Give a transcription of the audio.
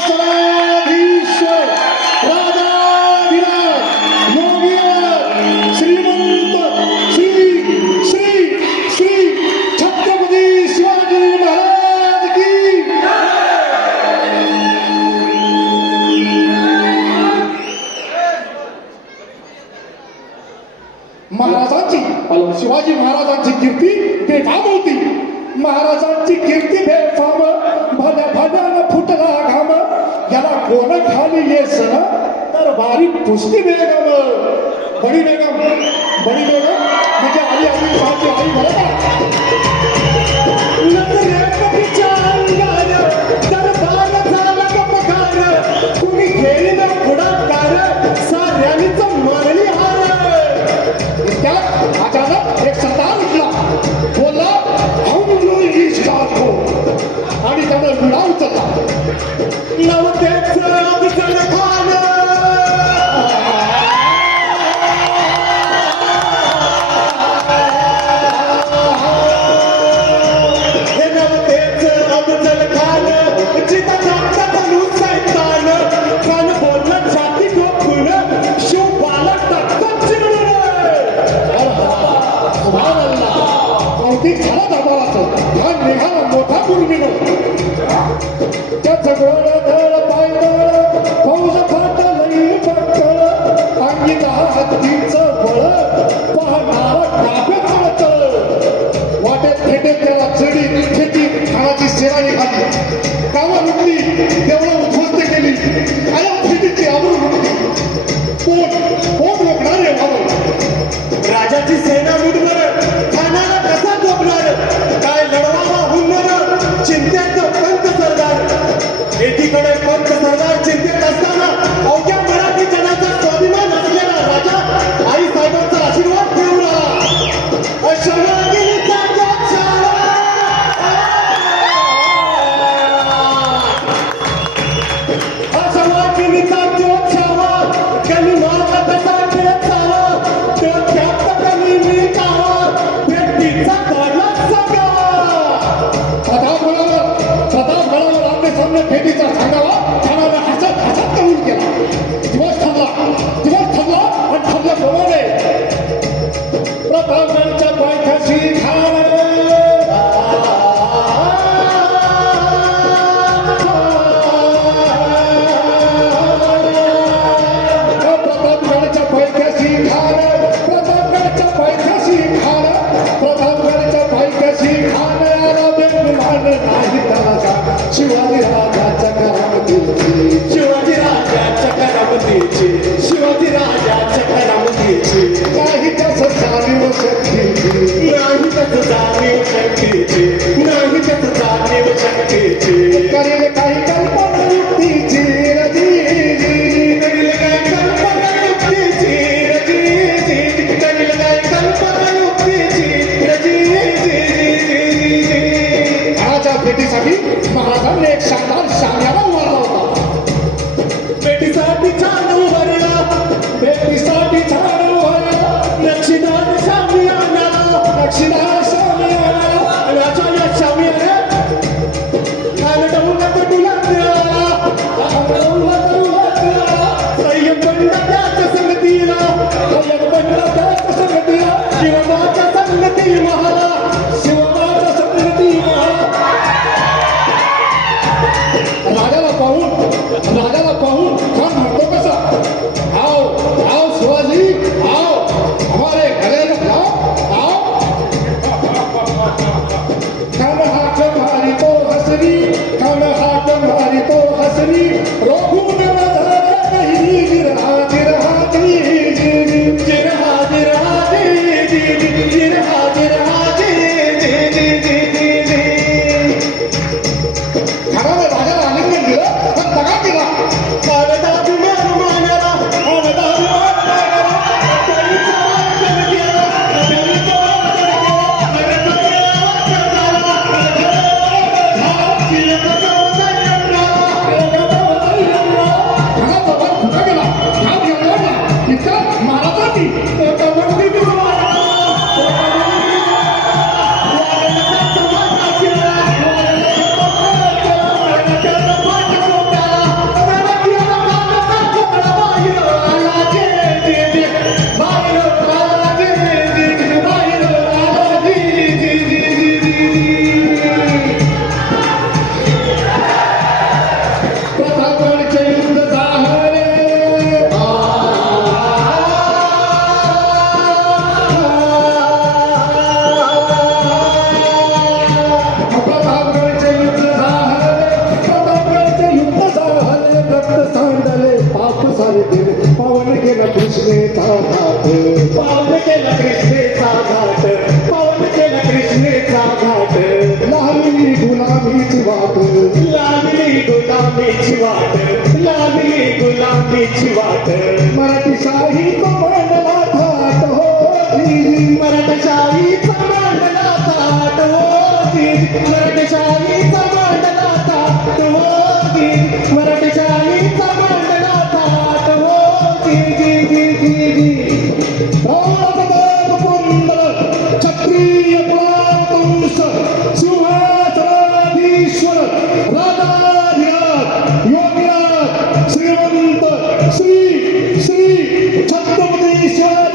सिंहासनाधीश राजाधिराज योगीराज श्रीमंत श्री श्री श्री छत्रपती शिवाजी महाराज की महाराजांची शिवाजी महाराजांची कीर्ती बेफाम होती. महाराजांची कीर्ती बेफाम भल्या भल्यानं फुटला घाम याला कोण खाली येसन तर बारीक पुष्टी बेगम बडी बेगम म्हणजे आई साची आई बरोबर नजरेच्या अंगार दरबार झाला गपकार कुणी घेईन पुढाकार साऱ्यांनीच मारली हार. त्यात अचानक एक सरदार उठला बोलला हम लोग इस बात को आणि त्यानं विडा उचलला. नवतेच अफजल खान हे नवतेच अफजल खान जिता जागता तनु सैतान खान बोललं छाती ठोकून शिव बालक टाकतात चिरडून. सुभान अल्लाह कौतिक झालं दरबाराचं. खान निघाला मोठा गुरमीनं त्याचं गोड धड पायदळ फौज फाटलई बक्कळ अंगीचा हत्तीचं बळ पाहणारा डाब्यात चढ वाटेत थेटे त्याला चढी खेती खानाची सेवा निघाली. कामा लुटली देवळं उद्ध्वस्त केली आया थेटीची आबरू लुटली. कोण रोखणारे भाऊ राजाची सेना मुठभर खानाला कसा झोपणार काय लढवावा हुन्नर चिंतेत पंत सरदार. एकीकडे पंत सरदार चिंतेत असताना अवघ्या मराठी जनाचा स्वाभिमान असलेला राजा आई साहेबांचा आशीर्वाद ठेवून आला. शरणागिरीचा चाला शरणागिरीचा छावा कमी मावा कसा खेळावा डोक्यात कमी मिळावा व्यक्तीचा काढला सगळा. प्रतापगडावर आपले सामने फेटीचा सांगावा खानाला हसत कबूल केला. दिवस थांबला आणि थांबल्याप्रमाणे प्रतापगडच्या पायथ्याशी खान प्रतापगडच्या पायथ्याशी आला बेगुमान नाही त्याला शिवाजी राजाच्या करामतीची नाही त्याचं जाणीव शक्तीची करेल काही कल्पना युक्तीची भेटीसाठी महाराजांनी एक शानदार शामियाना उभारला होता. भेटीसाठी छान उभारला नक्षीदार शामियाना राजा या शामियाना खान डौला कटुला संयम बंडा त्याच्या संगतीला शिवमाच्या संगती महाला राजाला पाहून खान म्हणतो कसा आओ शिवाजी आओ हमारे घरे आओ खान हाथ मारी तो हसरी रोकू न नहीं गिरहा खानाने राजाला आलिंगन दिलं पण दगा दिला. गुलामीची वाट लागली गुलामीची वाट मराठीशाहीचा मांडला थाट हो मराठशाहीचा मांडला थाट हो मराठशाहीचा मांडला थाट हो मराठशाहीचा मांडला थाट हो क्षत्रिय पुंस सिंहासनाधीश्वर राजाधिराज योगीराज श्रीमंत श्री श्री छत्रपती शिवाजी